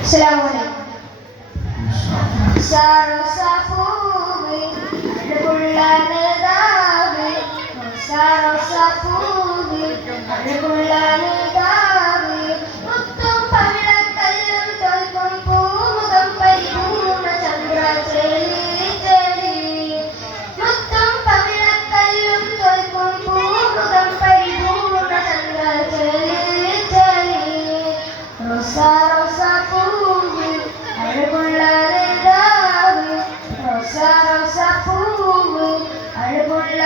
അസ്സലാമലൈക്കും സരസപൂവി അഴകുള്ള നേതാവ് സരസപൂവി അഴകുള്ള നേതാവ് അഴകുള്ള നേതാവ് റോസാ റോസാ പൂവ് അഴകുള്ള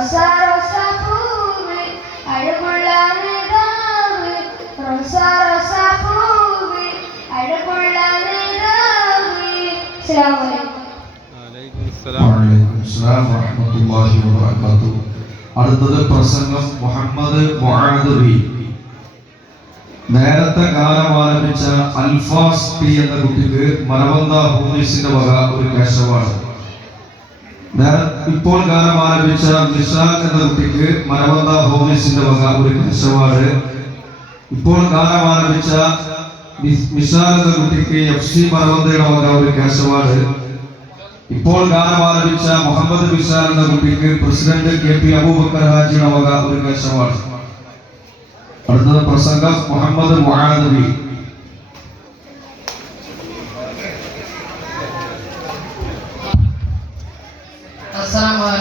റോസാ റോസാ പൂവ് അഴകുള്ള നേതാവ് റോസാ റോസാ പൂവ് നേതാവ് അടുത്തത് പ്രസംഗം മുഹമ്മദ് നേരത്തെ ഗാനം ആരംഭിച്ച അൽഫാസ് പി എന്ന കുട്ടിക്ക് മരവന്ത ഹൂറിസിന്റെ വക ഒരു കേശവാണ് ഇപ്പോൾ ഗാനം ആരംഭിച്ച നിഷാഖ് എന്ന കുട്ടിക്ക് മരവന്ത ഹോമിസിന്റെ വക ഒരു കേശവാണ് ഇപ്പോൾ ഗാനം ആരംഭിച്ച മിഷാൽ എന്ന കുട്ടിക്ക് എഫ് സി മരവന്തയുടെ വക ഒരു കേശവാണ് ഇപ്പോൾ ഗാനം ആരംഭിച്ച മുഹമ്മദ് ബിഷാർ എന്ന കുട്ടിക്ക് പ്രസിഡന്റ് കെ പി അബൂബക്കർ ഹാജിയുടെ വക ഒരു വേഷമാണ് അടുത്തത് പ്രസംഗം മുഹമ്മദ് മുഹാദബി আসসালামু আলাইকুম